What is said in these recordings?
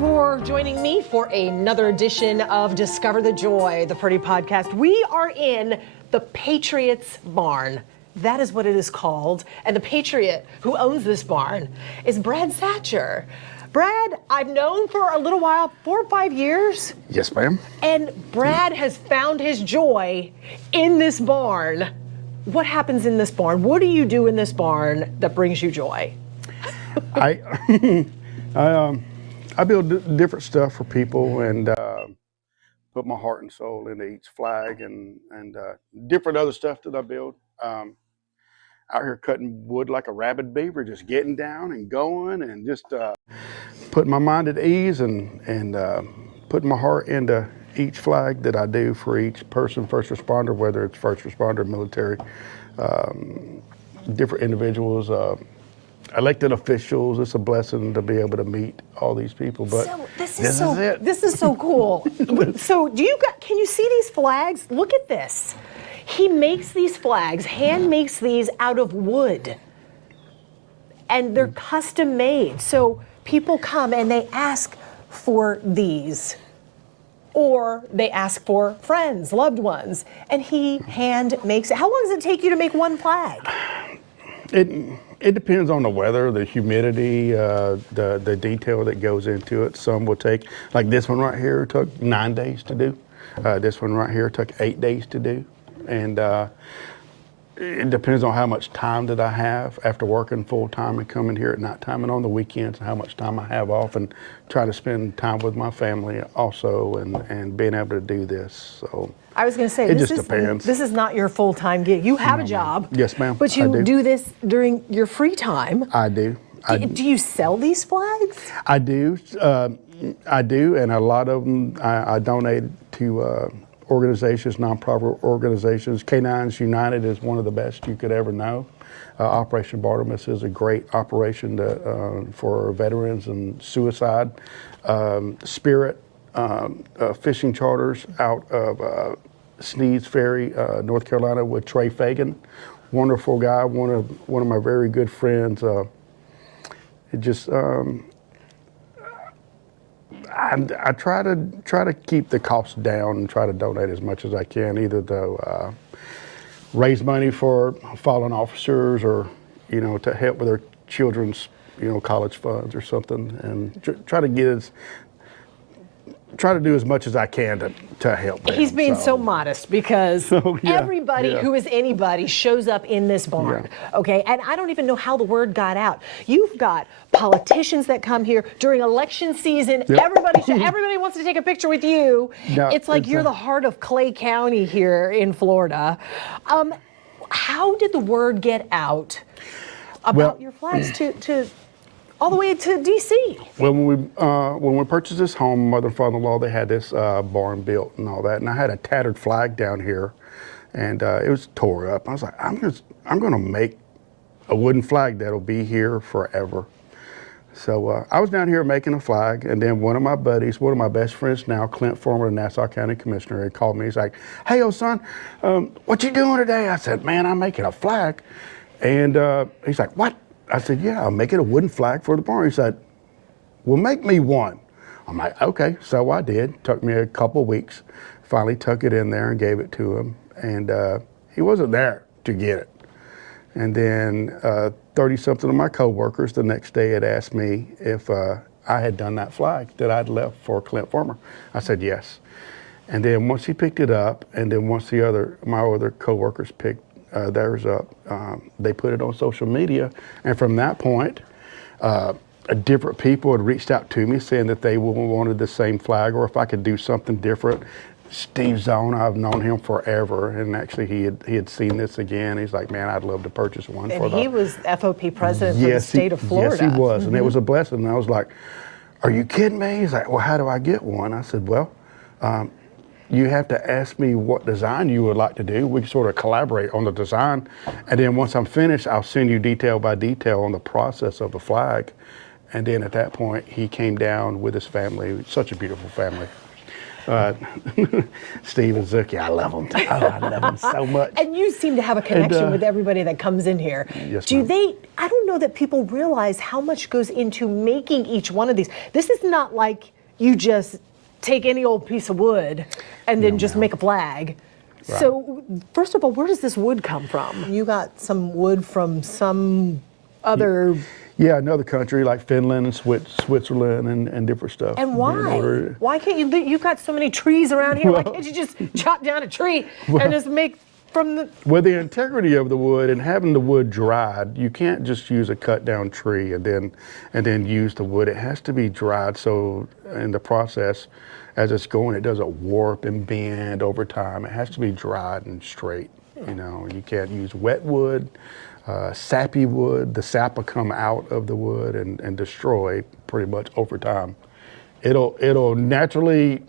for joining me for another edition of Discover the Joy, the Purdy podcast. We are in the Patriots barn. That is what it is called. And the Patriot who owns this barn is Brad Satcher. Brad, I've known for a little while, 4 or 5 years. Yes, ma'am. And Brad has found his joy in this barn. What happens in this barn? What do you do in this barn that brings you joy? I build different stuff for people and put my heart and soul into each flag and different other stuff that I build. Out here cutting wood like a rabid beaver, just getting down and going and just putting my mind at ease and putting my heart into each flag that I do for each person, first responder, whether it's first responder, military, different individuals, elected officials. It's a blessing to be able to meet all these people. But so this is so cool. So can you see these flags? Look at this. He makes these flags, hand makes these out of wood. And they're custom made. So people come and they ask for these. Or they ask for friends, loved ones. And he hand makes it. How long does it take you to make one flag? It depends on the weather, the humidity, the detail that goes into it. Some will take, like this one right here took 9 days to do. This one right here took 8 days to do. And it depends on how much time that I have after working full time and coming here at nighttime and on the weekends, and how much time I have off, and try to spend time with my family also, and being able to do this. So I was going to say, it just depends. This is not your full-time gig. You have a job. Yes, ma'am. But you do this during your free time. I do. Do you sell these flags? I do. I do, and a lot of them I donate to organizations, nonprofit organizations. Canines United is one of the best you could ever know. Operation Bartimus is a great operation for veterans and suicide. Spirit fishing charters out of Sneads Ferry, North Carolina, with Trey Fagan, wonderful guy, one of my very good friends. I try to keep the costs down and try to donate as much as I can, either to raise money for fallen officers, or to help with their children's college funds or something, and try to do as much as I can to help them. He's being so modest because everybody who is anybody shows up in this barn, okay? And I don't even know how the word got out. You've got politicians that come here during election season. Yep. Everybody wants to take a picture with you. No, it's like you're the heart of Clay County here in Florida. How did the word get out about your flags to all the way to D.C.? Well, when we purchased this home, mother and father-in-law, they had this barn built and all that, and I had a tattered flag down here, and it was tore up. I was like, I'm going to make a wooden flag that'll be here forever. So I was down here making a flag, and then one of my buddies, one of my best friends now, Clint Former, the Nassau County Commissioner, he called me. He's like, "Hey, old son, what you doing today?" I said, "Man, I'm making a flag." And he's like, "What?" I said, "Yeah, I'm making a wooden flag for the barn." He said, "Well, make me one." I'm like, "Okay." So I did. Took me a couple weeks. Finally took it in there and gave it to him. And he wasn't there to get it. And then 30-something of my coworkers the next day had asked me if I had done that flag that I'd left for Clint Former. I said yes. And then once he picked it up, and then once my other coworkers picked theirs up, they put it on social media, and from that point, different people had reached out to me saying that they wanted the same flag, or if I could do something different. Steve Zone, I've known him forever, and actually he had seen this again. He's like, "Man, I'd love to purchase one." And he was FOP president for the state of Florida. Yes, he was, and it was a blessing. And I was like, "Are you kidding me?" He's like, "Well, how do I get one?" I said, "Well, you have to ask me what design you would like to do. We can sort of collaborate on the design. And then once I'm finished, I'll send you detail by detail on the process of the flag." And then at that point, he came down with his family, such a beautiful family. Steve and Zuki, I love them. Oh, I love them so much. And you seem to have a connection with everybody that comes in here. Yes, Do ma'am. they, I don't know that people realize how much goes into making each one of these. This is not like you just take any old piece of wood and then just make a flag. Right. So, first of all, where does this wood come from? You got some wood from some other. Yeah, another country like Finland and Switzerland and different stuff. And why? Why can't you? You've got so many trees around here. Why can't you just chop down a tree and just make from the? With the integrity of the wood and having the wood dried, you can't just use a cut down tree and then use the wood. It has to be dried so in the process, as it's going, it doesn't warp and bend over time. It has to be dried and straight. You know, you can't use wet wood. Sappy wood, the sap will come out of the wood and destroy pretty much over time. It'll naturally,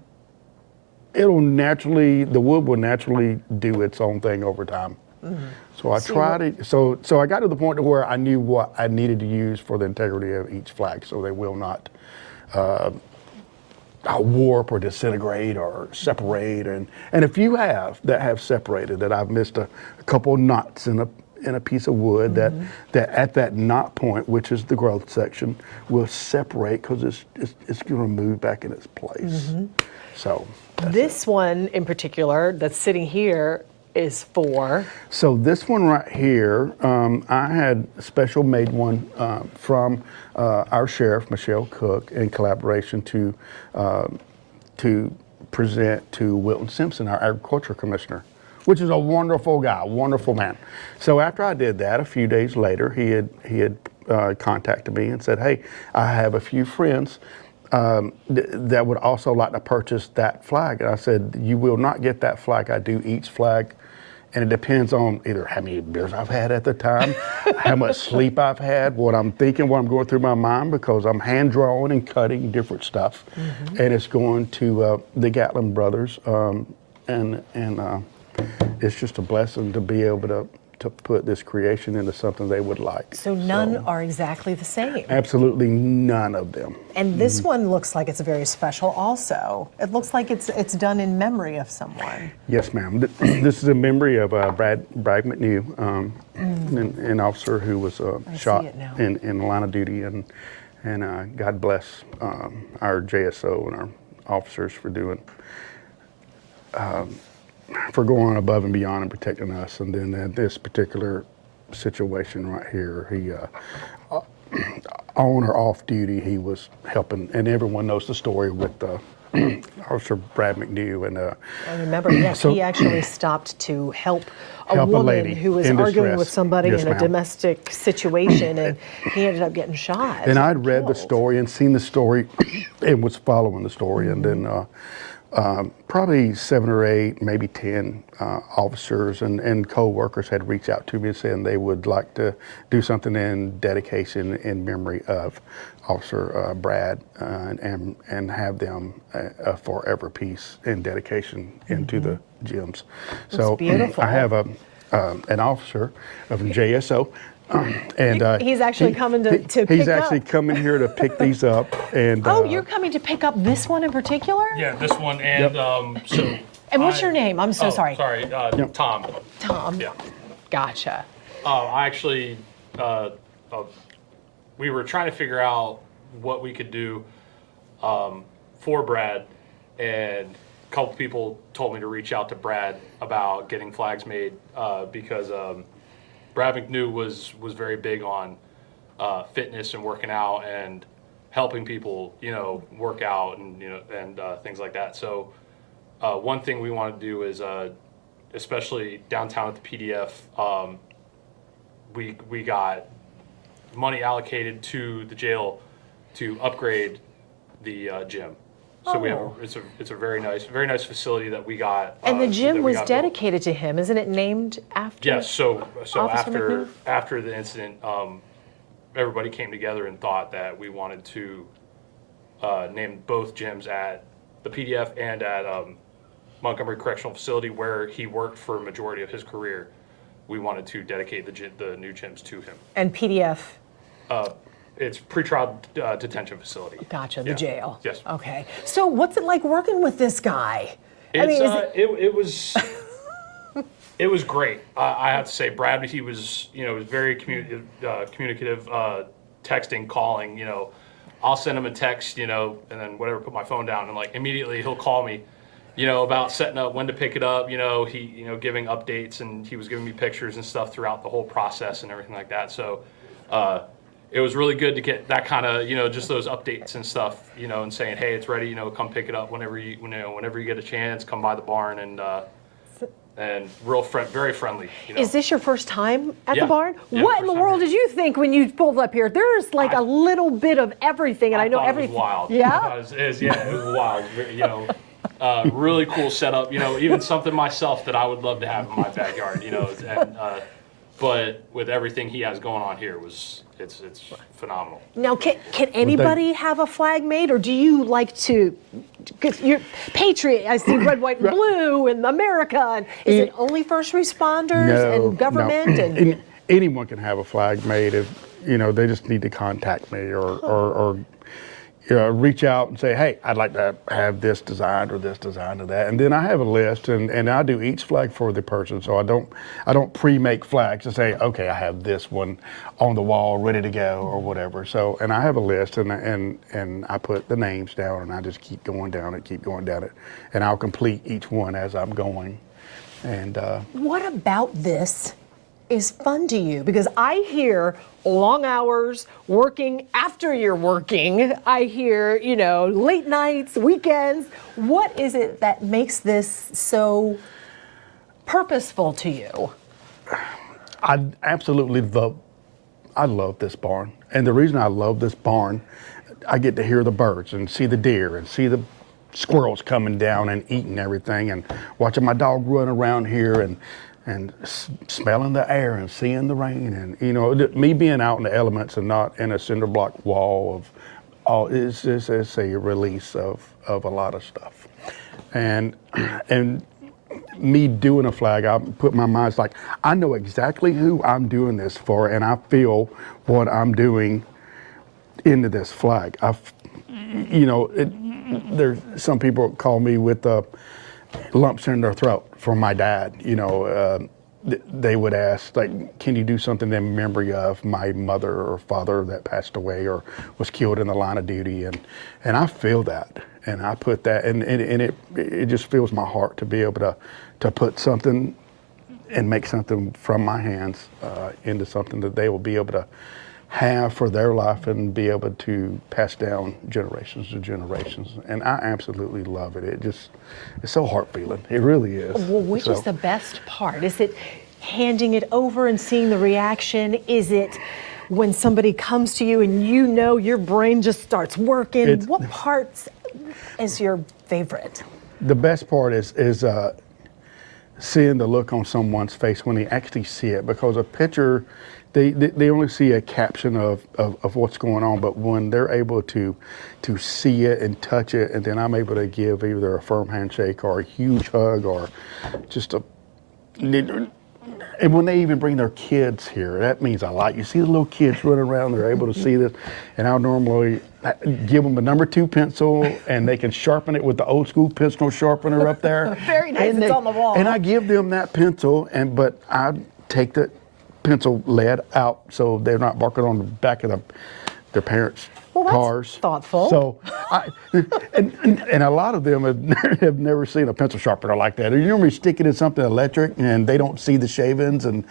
the wood will naturally do its own thing over time. Mm-hmm. So I tried it. So I got to the point to where I knew what I needed to use for the integrity of each flag, so they will not warp or disintegrate or separate. And a few that have separated, that I've missed a couple knots in a piece of wood that at that knot point, which is the growth section, will separate because it's going to move back in its place. So this one in particular that's sitting here is for. So this one right here, I had a special made one from our sheriff, Michelle Cook, in collaboration to present to Wilton Simpson, our agriculture commissioner, which is a wonderful guy, wonderful man. So after I did that, a few days later, he had contacted me and said, "Hey, I have a few friends that would also like to purchase that flag." And I said, "You will not get that flag. I do each flag, and it depends on either how many beers I've had at the time, how much sleep I've had, what I'm thinking, what I'm going through my mind, because I'm hand drawing and cutting different stuff, and it's going to the Gatlin brothers, and it's just a blessing to be able to put this creation into something they would like." So none are exactly the same. Absolutely none of them. And this one looks like it's very special also. It looks like it's done in memory of someone. Yes, ma'am. This is a memory of Brad McNew, an officer who was shot in the line of duty, and God bless our JSO and our officers for going above and beyond and protecting us. And then this particular situation right here, he on or off duty, he was helping, and everyone knows the story with Officer Brad McNew. And I remember, yes, he actually stopped to help a woman lady who was in arguing distress. with somebody Yes, in a ma'am. domestic situation, and he ended up getting shot. And I'd read the story and seen the story and was following the story. And then probably 7 or 8, maybe 10 officers and co-workers had reached out to me and saying they would like to do something in dedication in memory of Officer Brad and have them a forever piece in dedication into the gyms. So beautiful. I have an officer of JSO. And he's actually coming to pick He's up. actually coming here to pick these up. And Oh, you're coming to pick up this one in particular? Yeah, this one, and so. And what's your name? I'm so sorry. Sorry, Tom. Tom. Yeah. Gotcha. I actually, we were trying to figure out what we could do for Brad, and a couple people told me to reach out to Brad about getting flags made because Brad McNew was very big on fitness and working out and helping people, work out and things like that. So one thing we want to do is, especially downtown at the PDF, we got money allocated to the jail to upgrade the gym. So we have it's a very nice facility that we got. And the gym that we was got built. dedicated to him, isn't it named after? Yes. So Officer after the incident, everybody came together and thought that we wanted to name both gyms at the PDF and at Montgomery Correctional Facility, where he worked for a majority of his career. We wanted to dedicate the new gyms to him. And PDF. it's pretrial detention facility. Gotcha, the Yeah. jail. Yes. Okay. So what's it like working with this guy? It was it was great. I have to say, Brad, he was was very communicative, texting, calling. I'll send him a text, and then whatever, put my phone down, and like immediately he'll call me, about setting up when to pick it up. He giving updates, and he was giving me pictures and stuff throughout the whole process and everything like that. So it was really good to get that kind of just those updates and stuff, and saying, hey, it's ready, come pick it up whenever you get a chance, come by the barn, and very friendly. Is this your first time at Yeah. the barn? Yeah, What in first the time world here. did you think when you pulled up here? There's like a little bit of everything, and I know thought everything. It was wild. Yeah. It was wild. Really cool setup. Even something myself that I would love to have in my backyard. But with everything he has going on here, it's phenomenal. Now, can anybody have a flag made, or do you like to? Because you're Patriot. I see red, white, and blue, and America. And is it only first responders and government? No. And Anyone can have a flag made if they just need to contact me or reach out and say, hey, I'd like to have this designed or this designed or that. And then I have a list, and I do each flag for the person. So I don't pre-make flags to say, okay, I have this one on the wall ready to go or whatever. So, and I have a list, and I put the names down, and I just keep going down it, and I'll complete each one as I'm going. And what about this is fun to you? Because I hear long hours, working after you're working. I hear, late nights, weekends. What is it that makes this so purposeful to you? I love this barn. And the reason I love this barn, I get to hear the birds and see the deer and see the squirrels coming down and eating everything, and watching my dog run around here and smelling the air and seeing the rain, and me being out in the elements and not in a cinder block wall of all it's a release of a lot of stuff. And me doing a flag, I put my mind, it's like I know exactly who I'm doing this for, and I feel what I'm doing into this flag. There's some people call me with lumps in their throat from my dad. They would ask, like, can you do something in memory of my mother or father that passed away or was killed in the line of duty? And I feel that, and I put that, and it just fills my heart to be able to put something and make something from my hands into something that they will be able to have for their life and be able to pass down generations to generations. And I absolutely love it. It's so heart-feeling. It really is. Well, which is the best part? Is it handing it over and seeing the reaction? Is it when somebody comes to you and your brain just starts working? What parts is your favorite? The best part is seeing the look on someone's face when they actually see it, because a picture, they only see a caption of what's going on, but when they're able to see it and touch it, and then I'm able to give either a firm handshake or a huge hug or just and when they even bring their kids here, that means a lot. You see the little kids running around, they're able to see this, and I'll normally give them a number 2 pencil, and they can sharpen it with the old school pencil sharpener up there. Very nice, it's on the wall. And I give them that pencil, but I take the pencil lead out so they're not barking on the back of their parents' cars. Thoughtful. So, and a lot of them have never seen a pencil sharpener like that. You normally stick it in something electric, and they don't see the shavings. And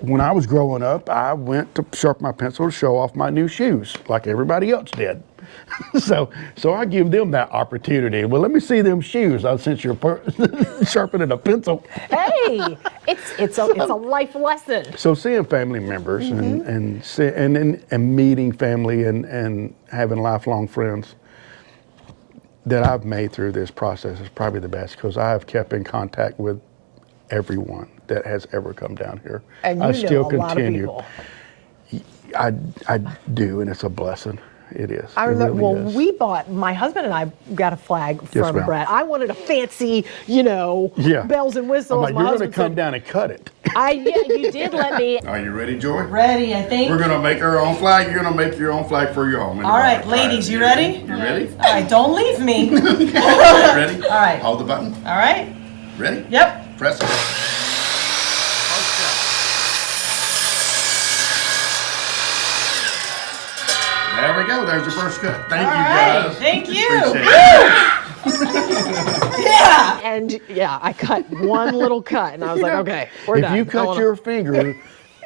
when I was growing up, I went to sharpen my pencil to show off my new shoes, like everybody else did. So I give them that opportunity. Well, let me see them shoes. Since you're sharpening a pencil. Hey, it's a life lesson. So seeing family members and meeting family and having lifelong friends that I've made through this process is probably the best, because I have kept in contact with everyone that has ever come down here. And I still continue. I do, and it's a blessing. It is. I It remember, really is. we bought, my husband and I got a flag Yes, from ma'am. Brad. I wanted a fancy, you know, Yeah. bells and whistles. I'm like, My you're going to husband come said, down and cut it. yeah, you did let me. Are you ready, Joy? Ready, I think. We're going to make our own flag. You're going to make your own flag for your home. All right, ladies, you ready? You ready? All right, don't leave me. Ready? All right. Hold the button. All right. Ready? Yep. Press it. There we go. There's your first cut. Thank All you, right. guys. Thank you. Appreciate it. Yeah. And yeah, I cut one little cut, and I was like, okay, we're If done. you I cut wanna- your finger,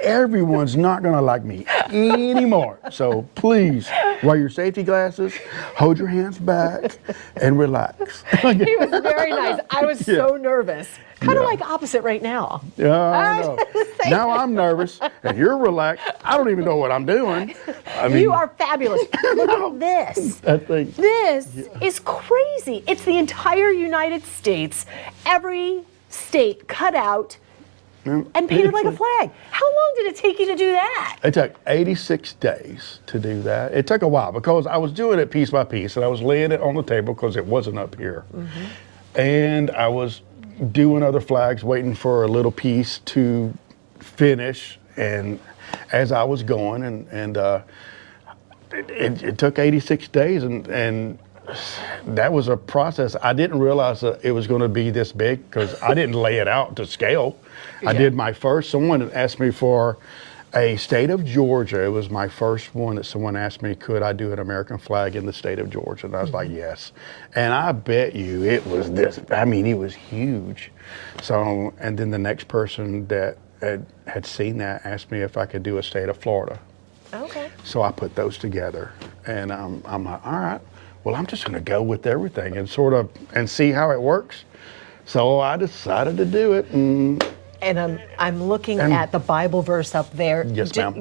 everyone's not going to like me anymore. So please, wear your safety glasses, hold your hands back, and relax. He was very nice. I was so nervous. Kind of like opposite right now. Yeah, I know. Say Now I'm nervous, and you're relaxed. I don't even know what I'm doing. I mean, You are fabulous. Look at this. that thing. This is crazy. It's the entire United States, every state cut out and painted like a flag. How long did it take you to do that? It took 86 days to do that. It took a while because I was doing it piece by piece, and I was laying it on the table because it wasn't up here. And I was doing other flags, waiting for a little piece to finish. And as I was going, it took 86 days, and that was a process. I didn't realize that it was going to be this big because I didn't lay it out to scale. I did my first. Someone asked me for a state of Georgia. It was my first one that someone asked me, could I do an American flag in the state of Georgia? And I was like, yes. And I bet you it was this. I mean, it was huge. So, and then the next person that had seen that asked me if I could do a state of Florida. Okay. So I put those together, and I'm like, all right, well, I'm just going to go with everything and see how it works. So I decided to do it, and I'm looking at the Bible verse up there. Yes, ma'am.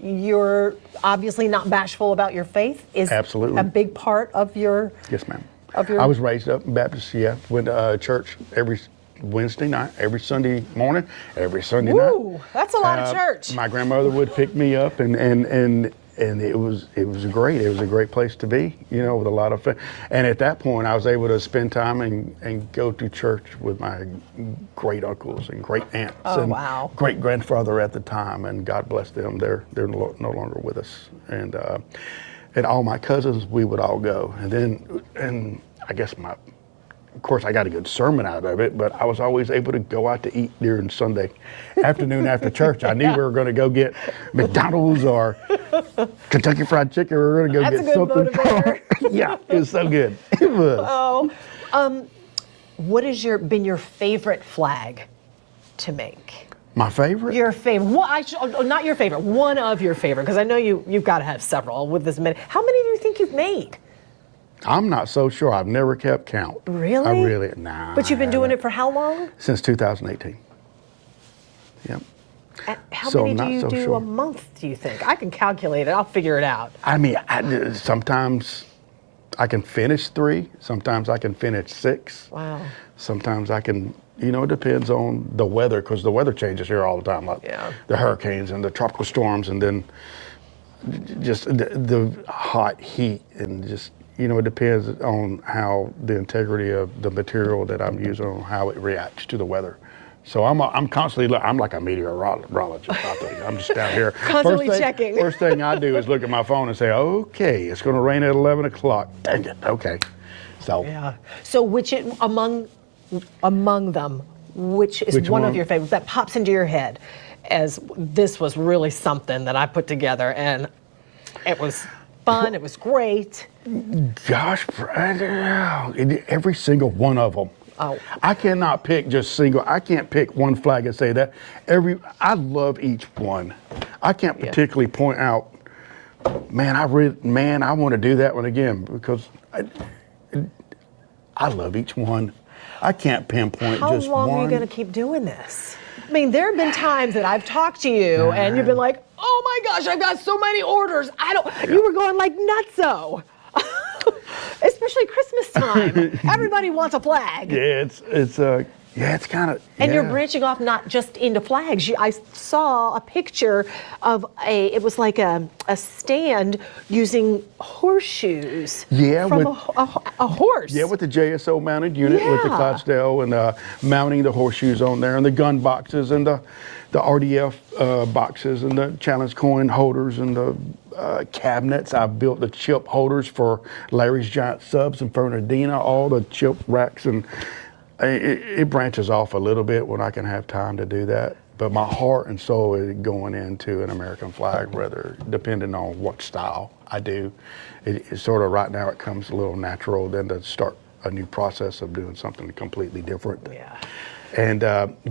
You're obviously not bashful about your faith. Is Absolutely. a big part of your. yes, ma'am. Of your- I was raised up Baptist. Yeah, went to church every Wednesday night, every Sunday morning, every Sunday night. Ooh, that's a lot of church. My grandmother would pick me up, and it was great. It was a great place to be, you know, with a lot of fun. And at that point, I was able to spend time and go to church with my great uncles and great aunts and wow. great grandfather at the time. And God bless them. They're no longer with us. And all my cousins, we would all go. And I guess of course, I got a good sermon out of it, but I was always able to go out to eat during Sunday afternoon after church. I knew we were going to go get McDonald's or Kentucky Fried Chicken. We were going to go That's get a good something. motivator. Yeah, it was so good. It was. What has been your favorite flag to make? My favorite? Your favorite? Not your favorite. One of your favorite, because I know you've got to have several with this many. How many do you think you've made? I'm not so sure. I've never kept count. Really? Nah. But you've been doing it for how long? Since 2018. Yep. And how So many I'm do not you so do sure. a month, do you think? I can calculate it. I'll figure it out. I mean, sometimes I can finish 3. Sometimes I can finish 6. Wow. Sometimes I can, it depends on the weather, because the weather changes here all the time, like Yeah. the hurricanes and the tropical storms, and then just the hot heat, and just, it depends on how the integrity of the material that I'm using, on how it reacts to the weather. So I'm constantly, I'm like a meteorologist out there. I'm just down here. Constantly checking. First thing I do is look at my phone and say, okay, it's going to rain at 11 o'clock. Dang it, okay. So Yeah. So among them, which is Which one of one? your favorites that pops into your head as this was really something that I put together, and it was fun, it was great. gosh, every single one of them. Oh. I cannot pick just single. I can't pick one flag and say that. I love each one. I can't particularly point out, man, I want to do that one again, because I love each one. I can't pinpoint How just long one. are you going to keep doing this? I mean, there have been times that I've talked to you and you've been like, oh my gosh, I've got so many orders. You were going like nutso. Especially Christmas time. Everybody wants a flag. Yeah, Yeah, it's kind of. And you're branching off not just into flags. I saw a picture of it was like a stand using horseshoes Yeah, from with- a horse. Yeah, with the JSO mounted unit, with the Yeah. Clydesdale, and mounting the horseshoes on there, and the gun boxes, and the RDF boxes, and the challenge coin holders, and the cabinets. I built the chip holders for Larry's Giant Subs and Fernandina, all the chip racks, and it branches off a little bit when I can have time to do that. But my heart and soul is going into an American flag, rather, depending on what style I do. It's sort of right now it comes a little natural than to start a new process of doing something completely different. Yeah. And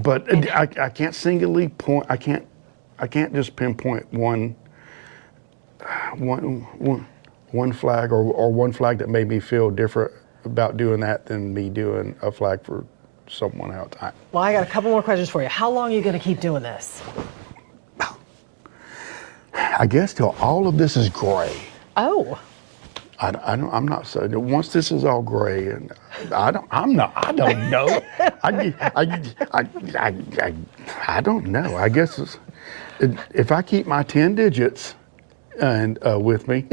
but I can't singly point. I can't just pinpoint one flag or one flag that made me feel different about doing that than me doing a flag for someone else. Well, I got a couple more questions for you. How long are you going to keep doing this? I guess till all of this is gray. Oh. I'm not so. Once this is all gray, and I don't know. I don't know. I guess if I keep my 10 digits and with me,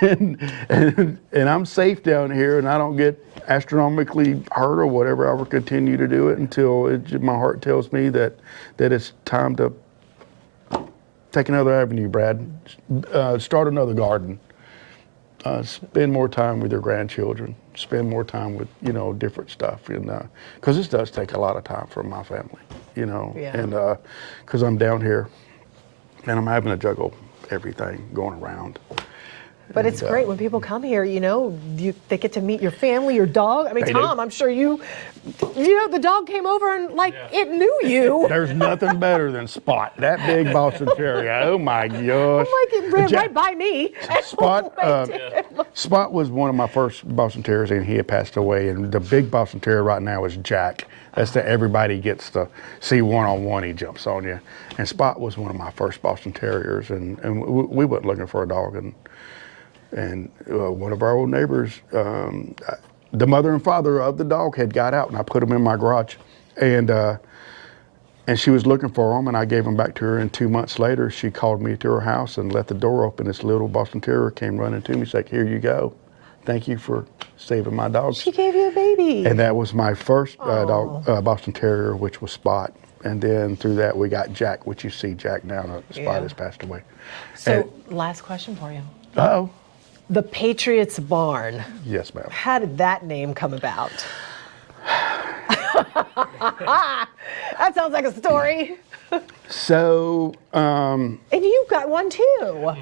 and I'm safe down here, and I don't get astronomically hurt or whatever, I will continue to do it until my heart tells me that it's time to take another avenue, Brad. Start another garden. Spend more time with your grandchildren. Spend more time with different stuff, and because this does take a lot of time from my family, Yeah. and because I'm down here, and I'm having to juggle everything going around. But it's great when people come here, they get to meet your family, your dog. I mean, They do. Tom, I'm sure the dog came over and it knew you. There's nothing better than Spot, that big Boston Terrier. Oh my gosh! It ran right by me. Spot, Right there. Spot was one of my first Boston Terriers, and he had passed away. And the big Boston Terrier right now is Jack. That's that everybody gets to see one-on-one. He jumps on you. And Spot was one of my first Boston Terriers, and we went looking for a dog, and one of our old neighbors, the mother and father of the dog had got out, and I put him in my garage, and she was looking for him, and I gave him back to her. And 2 months later, she called me to her house and let the door open. This little Boston Terrier came running to me, said, "Here you go. Thank you for saving my dog." She gave you a baby. And that was my first dog, Boston Terrier, which was Spot. And then through that, we got Jack, which you see Jack now. Spot Yeah. has passed away. So, last question for you. Uh-oh. The Patriots Barn. Yes, ma'am. How did that name come about? That sounds like a story. So, And you got one too.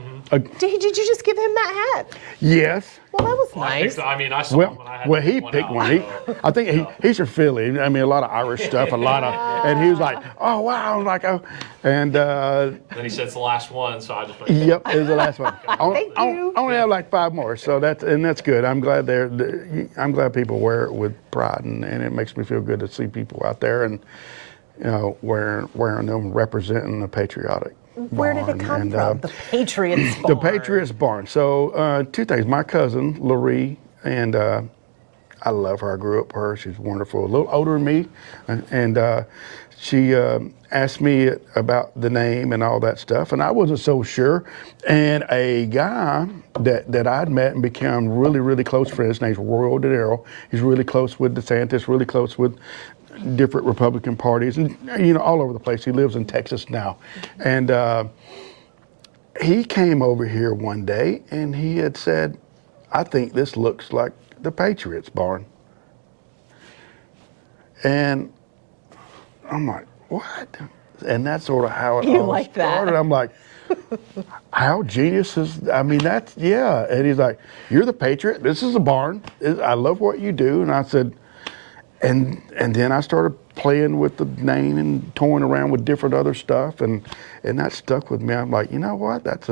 Did you just give him that hat? yes. Well, that was I nice. picked, I mean, I saw him when I had to He pick picked out, one. so- I think he's from Philly. I mean, a lot of Irish stuff, and he was like, "Oh wow!" I'm like, "Oh," and Then he said it's the last one, so I just went, yep, it was the last one. Thank you. I only have like 5 more, so that's good. I'm glad I'm glad people wear it with pride, and it makes me feel good to see people out there and wearing them, representing the patriotic. Where did it barn. come And, from? The Patriots Barn. The Patriots Barn. So 2 things. My cousin, Laree, and I love her. I grew up with her. She's wonderful. A little older than me. And she asked me about the name and all that stuff. And I wasn't so sure. And a guy that I'd met and become really, really close friends, his name's Roy Odedero. He's really close with DeSantis, really close with different Republican parties, and all over the place. He lives in Texas now. And he came over here one day and he had said, "I think this looks like the Patriots Barn." And I'm like, "What?" And that's sort of how it You all like that. started. I'm like, how genius is, I mean, that's, yeah. And he's like, "You're the Patriot. This is a barn. I love what you do." And I said, and then I started playing with the name and toying around with different other stuff, and that stuck with me. I'm like, you know what? That's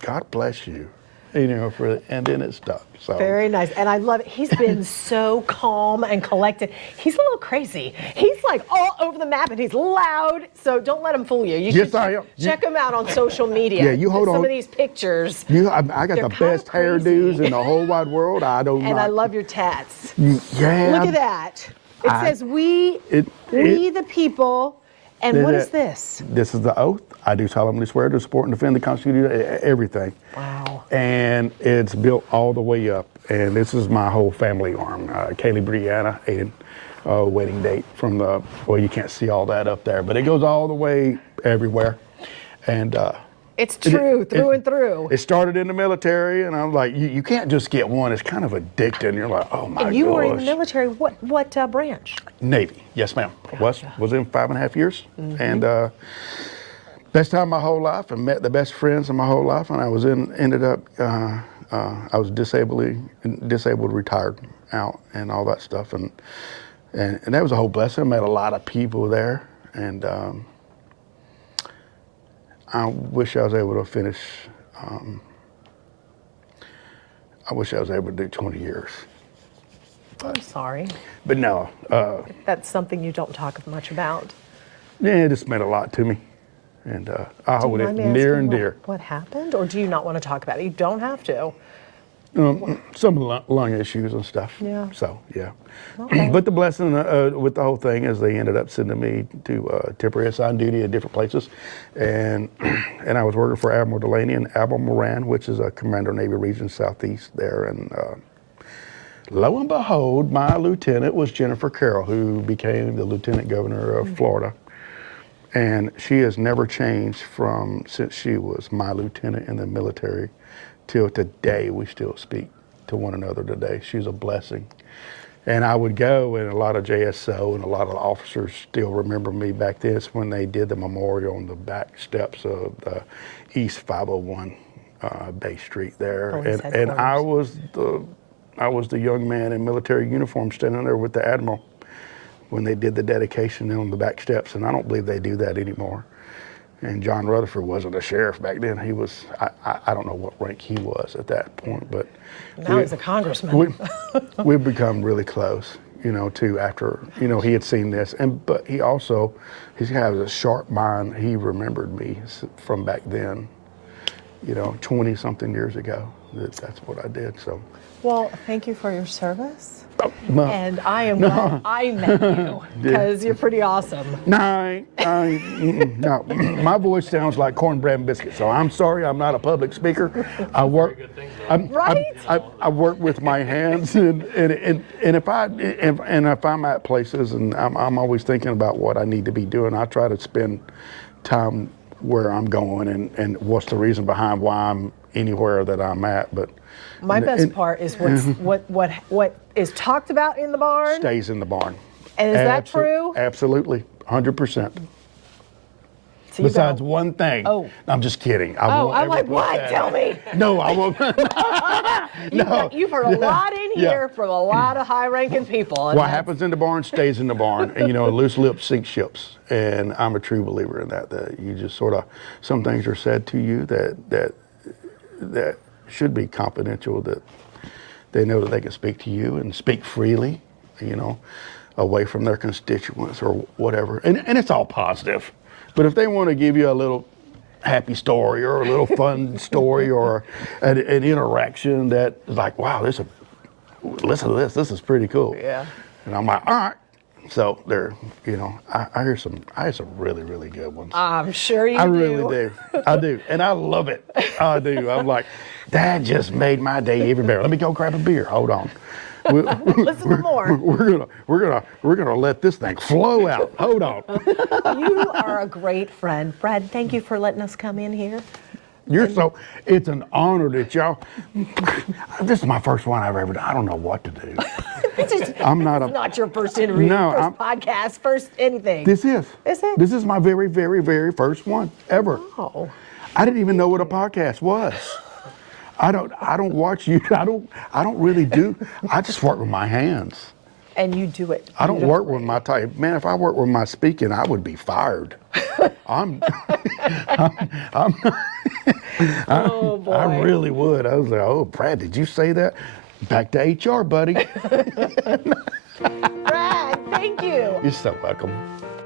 God bless you, and then it stuck. So Very nice. And I love it. He's been so calm and collected. He's a little crazy. He's like all over the map and he's loud. So don't let him fool you. You Yes, should I am. check him out on social media. Yeah, you hold Some on. of these pictures. I got They're the kinda best crazy. hairdos in the whole wide world. I don't. And I love your tats. Yeah. Look at that. It says we the people. And what is this? This is the oath. I do solemnly swear to support and defend the Constitution, everything. Wow. And it's built all the way up. And this is my whole family arm. Kaylee Brianna, Aiden, wedding date from the, well, you can't see all that up there, but it goes all the way everywhere. And it's true, through and through. It started in the military, and I'm like, you can't just get one. It's kind of addicting. You're like, oh my gosh. And you were in the military. What branch? Navy, yes, ma'am. Gotcha. Was in 5.5 years, and best time of my whole life, and met the best friends of my whole life. And I was ended up, I was disabled, retired out, and all that stuff, and that was a whole blessing. I met a lot of people there, and I wish I was able to finish. I wish I was able to do 20 years. I'm sorry. But no. That's something you don't talk much about. Yeah, it just meant a lot to me. And I hold it near and dear. What happened? Or do you not want to talk about it? You don't have to. Some of the lung issues and stuff. Yeah. So, yeah. Okay. But the blessing with the whole thing is they ended up sending me to temporary assigned duty at different places. And I was working for Admiral Delaney and Admiral Moran, which is a Commander Navy Region Southeast there. And lo and behold, my lieutenant was Jennifer Carroll, who became the Lieutenant Governor of Florida. And she has never changed since she was my lieutenant in the military till today. We still speak to one another today. She's a blessing. And I would go, and a lot of JSO and a lot of the officers still remember me back then. It's when they did the memorial on the back steps of the East 501 Bay Street there. And I was the young man in military uniform standing there with the Admiral when they did the dedication on the back steps, and I don't believe they do that anymore. And John Rutherford wasn't a sheriff back then. He was, I don't know what rank he was at that point, but now he's a congressman. We've become really close, too, after, he had seen this. But he has a sharp mind. He remembered me from back then, 20 something years ago. That's what I did, so. Well, thank you for your service. Oh, no. And I am glad I met you because you're pretty awesome. No, no. My voice sounds like cornbread and biscuits, so I'm sorry I'm not a public speaker. I work with my hands, and if I'm at places and I'm always thinking about what I need to be doing, I try to spend time where I'm going and what's the reason behind why I'm anywhere that I'm at. But my best part is what is talked about in the barn stays in the barn. And is that true? Absolutely, 100%. So Besides one thing. Oh. I'm just kidding. I'm like, what? Tell me. No, I won't. You've heard a lot in here from a lot of high-ranking people. What happens in the barn stays in the barn. And, loose lips sink ships. And I'm a true believer in that you just sort of, some things are said to you that should be confidential, that they know that they can speak to you and speak freely, away from their constituents or whatever. And it's all positive. But if they want to give you a little happy story or a little fun story or an interaction that is like, wow, listen to this is pretty cool. Yeah. And I'm like, all right. So there, I hear some really, really good ones. I'm sure you do. I really do. I do. And I love it. I do. I'm like, that just made my day even better. Let me go grab a beer. Hold on. Listen to more. We're gonna let this thing flow out. Hold on. You are a great friend. Brad, thank you for letting us come in here. It's an honor that y'all, this is my first one I've ever done. I don't know what to do. Not your first interview, first podcast, first anything. This is. Is it? This is my very, very, very first one ever. Oh. I didn't even know what a podcast was. I don't watch you. I don't really do. I just work with my hands. And you do it. I don't work with my type. Man, if I work with my speaking, I would be fired. Oh boy. I really would. I was like, oh, Brad, did you say that? Back to HR, buddy. Brad, thank you. You're so welcome.